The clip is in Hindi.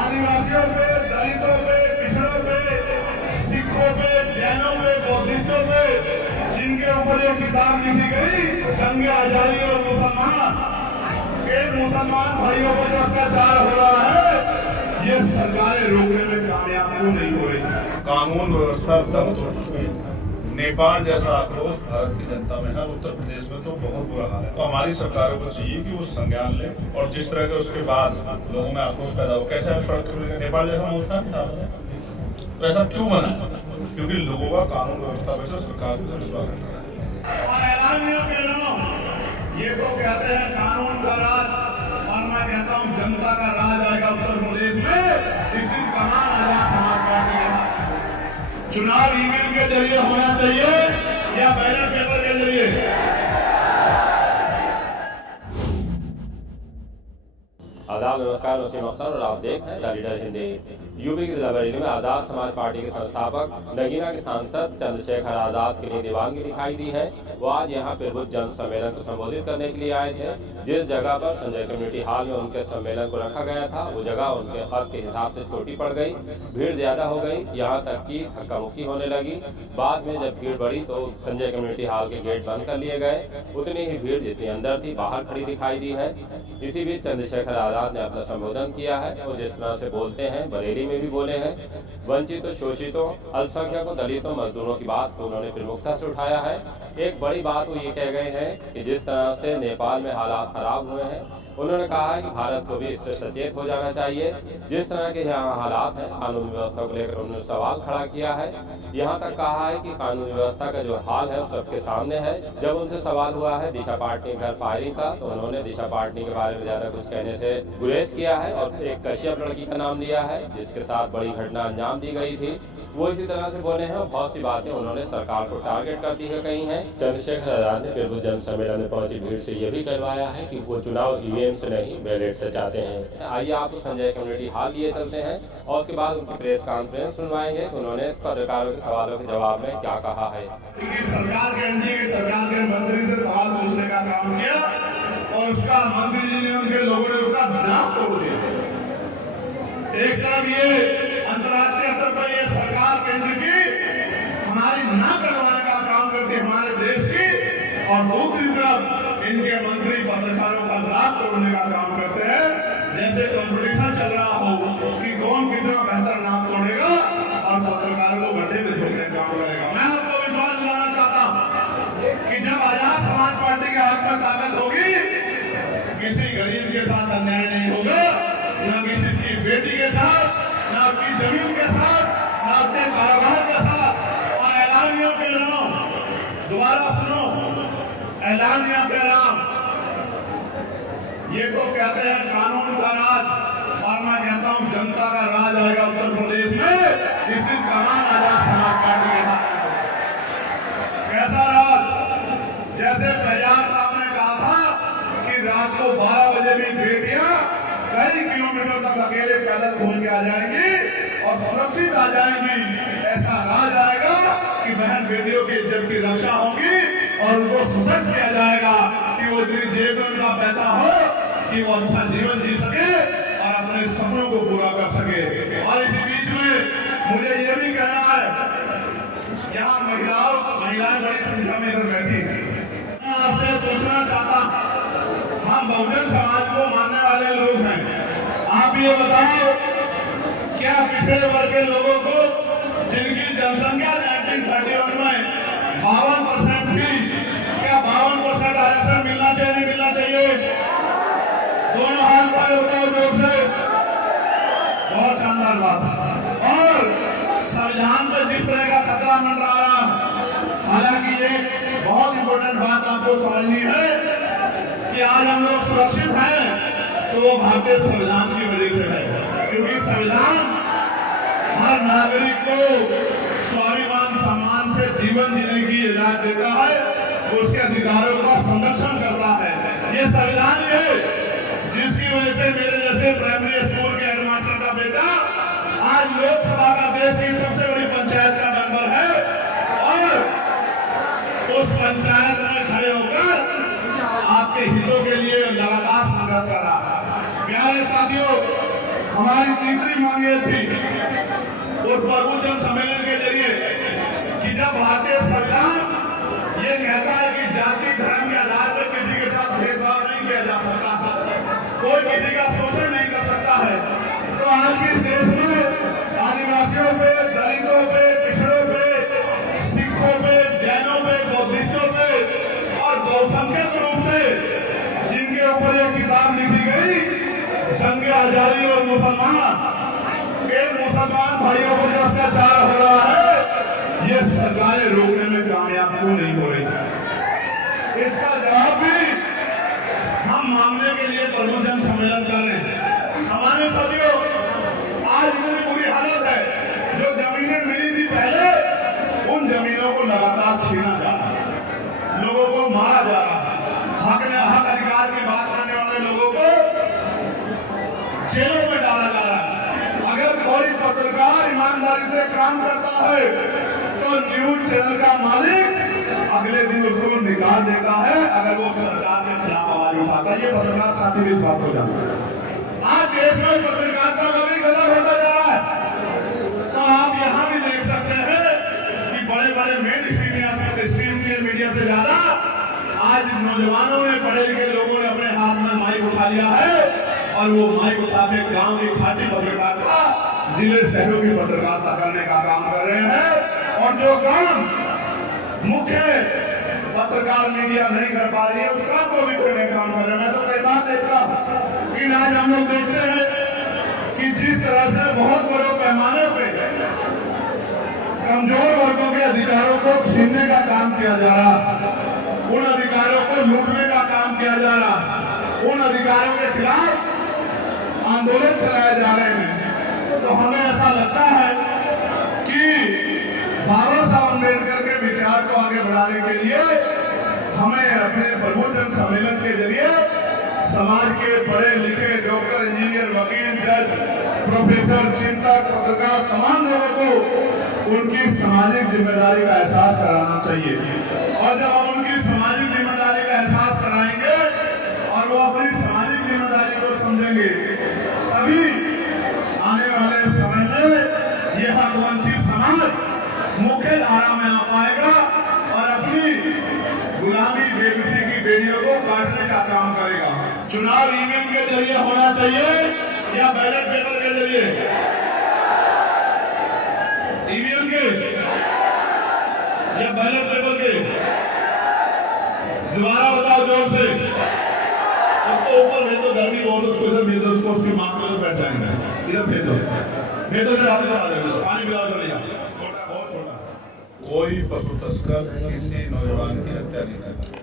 आदिवासियों पे, दलितों पे, पिछड़ों पे, सिखों पे, जैनों पे, बौद्धिस्टों पे जिनके ऊपर ये किताब लिखी गई, जंग आजादी और मुसलमान भाइयों पर जो अत्याचार हो रहा है, ये सरकारें रोकने में कामयाब क्यों नहीं हो रही? कानून व्यवस्था दम तोड़ चुकी है। नेपाल जैसा आक्रोश भारत की जनता में है, उत्तर प्रदेश में तो बहुत बुरा हाल है। तो हमारी सरकारों को चाहिए कि वो संज्ञान ले, और जिस तरह के उसके बाद लोगों में आक्रोश पैदा हो, कैसे फर्क करेगा? नेपाल जैसा मुल्क था तो ऐसा क्यों बना? क्योंकि लोगों का कानून व्यवस्था पर सरकार को विश्वास है। और ऐलानियों के नाम ये तो कहते हैं कानून का राज, और मैं कहता हूँ जनता का राज आएगा उत्तर प्रदेश में। इस दिन कमान आजाद समाज पार्टी चुनाव ईमेल के जरिए होना चाहिए या बैलेट पेपर के जरिए? आदाब, नमस्कार, नसीम अख्तर और आप देख रहे हैं द लीडर हिंदी। यूपी के जिला बरेली में आजाद समाज पार्टी के संस्थापक नगीना के सांसद चंद्रशेखर आजाद की नई दीवानगी दिखाई दी है। वो आज यहाँ प्रबुद्ध जन सम्मेलन को संबोधित करने के लिए आए थे। जिस जगह पर संजय कम्युनिटी हॉल में उनके सम्मेलन को रखा गया था, वो जगह उनके कद के हिसाब से छोटी पड़ गई, भीड़ ज्यादा हो गई, यहाँ तक कि धक्का मुक्की होने लगी। बाद में जब भीड़ बढ़ी तो संजय कम्युनिटी हॉल के गेट बंद कर लिए गए। उतनी ही भीड़ जितनी अंदर थी बाहर खड़ी दिखाई दी है। इसी बीच चंद्रशेखर आजाद ने अपना संबोधन किया है। वो जिस तरह से बोलते हैं, बरेली में भी बोले हैं। वंचितों, शोषितों, अल्पसंख्यकों, दलितों, मजदूरों की बात को उन्होंने प्रमुखता से उठाया है। एक बड़ी बात वो ये कह गए हैं कि जिस तरह से नेपाल में हालात खराब हुए हैं, उन्होंने कहा है कि भारत को भी इससे सचेत हो जाना चाहिए। जिस तरह के यहाँ हालात हैं, कानून व्यवस्था को लेकर उन्होंने सवाल खड़ा किया है। यहाँ तक कहा है कि कानून व्यवस्था का जो हाल है वो सबके सामने है। जब उनसे सवाल हुआ है दिशा पाटनी घर फायरिंग का, तो उन्होंने दिशा पाटनी के बारे में ज्यादा कुछ कहने से गुरेज किया है और एक कश्यप लड़की का नाम लिया है जिसके साथ बड़ी घटना अंजाम दी गई थी। वो इसी तरह से बोले हैं और बहुत सी बातें उन्होंने सरकार को टारगेट करती हुए कही हैं। चंद्रशेखर आजाद ने प्रबुद्ध जन सम्मेलन में पहुंची भीड़ से ये भी कहलवाया है कि वो चुनाव ईवीएम से नहीं बैलेट से चाहते हैं। आइए आपको संजय कम्युनिटी हॉल लिए चलते हैं और उसके बाद उनकी प्रेस कॉन्फ्रेंस सुनवाएंगे कि उन्होंने इस पत्रकारों के सवालों के जवाब में क्या कहा है। सरकार के एनडीए की सरकार के मंत्री से सवाल पूछने का काम किया और उसका मंत्री जी ने, उनके लोगों ने उसका नाक तोड़ दिया। एक तरफ ये अंतर्राष्ट्रीय स्तर पर ये सरकार केंद्र की हमारी ना करवाने का काम करती है हमारे देश की, और दूसरी तरफ इनके मंत्री पत्रकारों का नाक तोड़ने का काम करते हैं। जैसे कंपटीशन चल रहा हो कि कौन कितना बेहतर नाक तोड़ेगा और पत्रकारों को गड्ढे में धोने का काम करेगा। मैं आपको विश्वास दिलाना चाहता हूँ कि जब आजाद समाज पार्टी के हाथ में ताकत होगी, किसी गरीब के साथ अन्याय नहीं होगा, न किसी की बेटी के साथ, न अपनी जमीन के साथ, न अपने कारोबार के साथ। और ऐलानियों के नाम, दोबारा सुनो, ऐलानियों के नाम ये तो कहते हैं कानून का राज, और मैं कहता हूं जनता का राज आएगा उत्तर प्रदेश में। इस दिन कमान आजाद समाज पार्टी के हाथ में। कैसा राज? जैसे फैजाज साहब ने कहा था कि रात को 12 बजे भी बेटियां कई किलोमीटर तक अकेले पैदल घूम के आ जाएंगी और सुरक्षित आ जाएंगी। ऐसा राज आएगा कि बहन बेटियों की इज्जत की रक्षा होगी और उनको सशक्त किया जाएगा कि वो इतनी जेब में उनका पैसा हो कि वो अच्छा जीवन जी सके और अपने सपनों को पूरा कर सके। और इसी बीच में मुझे ये भी कहना है, यहाँ महिलाएं बड़ी संख्या में इधर बैठी हैं। मैं आपसे पूछना चाहता हूँ, हम बहुजन समाज को मानने वाले लोग हैं, आप ये बताओ क्या पिछड़े वर्ग के लोगों को जिनकी जनसंख्या 1931 में 52% थी, क्या 52% आरक्षण मिलना चाहिए नहीं मिलना चाहिए? दोनों हाथ पर बताओ जोर से। बहुत शानदार बात। और संविधान से जिस तरह का खतरा मंडरा रहा, हालांकि ये बहुत इंपॉर्टेंट बात आपको समझनी है कि आज हम लोग सुरक्षित हैं तो वो भारतीय संविधान की वजह से है, क्योंकि संविधान हर नागरिक को स्वाभिमान सम्मान से जीवन जीने की इजाजत देता है, उसके अधिकारों का संरक्षण करता है। ये संविधान है जिसकी वजह से मेरे जैसे प्राइमरी स्कूल के हेडमास्टर का बेटा आज लोकसभा का देश की सबसे बड़ी पंचायत का मेंबर है। हमारी तीसरी मांग ये थी उस प्रभुजन सम्मेलन के जरिए कि जब भारतीय संविधान ये कहता है कि जाति धर्म के आधार पर किसी के साथ भेदभाव नहीं किया जा सकता, कोई किसी का शोषण नहीं कर सकता है, तो आज के देश में आदिवासियों पे, दलितों पे, पिछड़ों पे, सिखों पे, जैनों पे, बौद्धिस्टों पे और बहुसंख्यक रूप से जिनके ऊपर ये किताब लिखी गई, जंग आजादी और मुसलमान भाइयों पर जो अत्याचार हो रहा है, ये सरकारें रोकने में कामयाब क्यों नहीं हो रही है? इसका जवाब भी हम मांगने के लिए प्रबुद्धन सम्मेलन कर रहे हैं। सामान्य साथियों, आज इतनी बुरी हालत है, जो जमीनें मिली थी पहले, उन जमीनों को लगातार छीना जा रहा है, लोगों को मारा जा रहा है, हक अधिकार की बात करने वाले लोगों को जेलों में डाला जा रहा है। अगर कोई पत्रकार ईमानदारी से काम करता है तो न्यूज चैनल का मालिक अगले दिन उसको निकाल देता है, अगर वो सरकार के खिलाफ आवाज उठाता है। ये पत्रकार साथी भी इस बात को जानते हैं। आज देश में पत्रकारिता का भी गलत होता जा रहा है। तो आप यहाँ भी देख सकते हैं कि बड़े बड़े मेन स्ट्रीम मीडिया से ज्यादा आज नौजवानों ने, पढ़े लिखे लोगों ने अपने हाथ में माइक उठा लिया है और वो माइक उठा के गांव की खाटी पत्रकारिता, जिले शहरों की पत्रकारिता करने का काम कर रहे हैं। और जो काम मुख्य पत्रकार मीडिया नहीं कर पा रही है, उसका को भी कोई नहीं काम कर रहे हैं। मैं तो कई बार देखता कि आज हम लोग देखते हैं कि जिस तरह से बहुत बड़े पैमाने पे कमजोर वर्गों के अधिकारों को छीनने का काम किया जा रहा, उन अधिकारों को लूटने का काम किया जा रहा, उन अधिकारों के खिलाफ आंदोलन चलाए जा रहे हैं, तो हमें ऐसा लगता है कि बाबा साहब अम्बेडकर के विचार को आगे बढ़ाने के लिए हमें अपने प्रबुद्धन सम्मेलन के जरिए समाज के पढ़े लिखे डॉक्टर, इंजीनियर, वकील, जज, प्रोफेसर, चिंतक, पत्रकार, तमाम लोगों को उनकी सामाजिक जिम्मेदारी का एहसास कराना चाहिए। और जब हम उनकी सामाजिक जिम्मेदारी का एहसास कराएंगे और वो अपनी सामाजिक जिम्मेदारी को समझेंगे, तभी आने वाले समय में यह हकवंती समाज मुख्य धारा में आ पाएगा और अपनी गुलामी बेबसी की बेड़ियों को काटने का काम करेगा। चुनाव ईवीएम के जरिए होना चाहिए या बैलेट पेपर के जरिए? ईवीएम के या बैलेट पेपर के? दोबारा बताओ जोर से। उसको ऊपर भेज दो, गर्मी बहुत, उसको इधर भेज दो, उसको उसकी मां को बैठ जाएंगे, इधर भेज दो, भेज दो, पानी पिलाओ, चले जाओ। छोटा, बहुत छोटा। कोई पशु तस्कर किसी नौजवान की हत्या नहीं करता।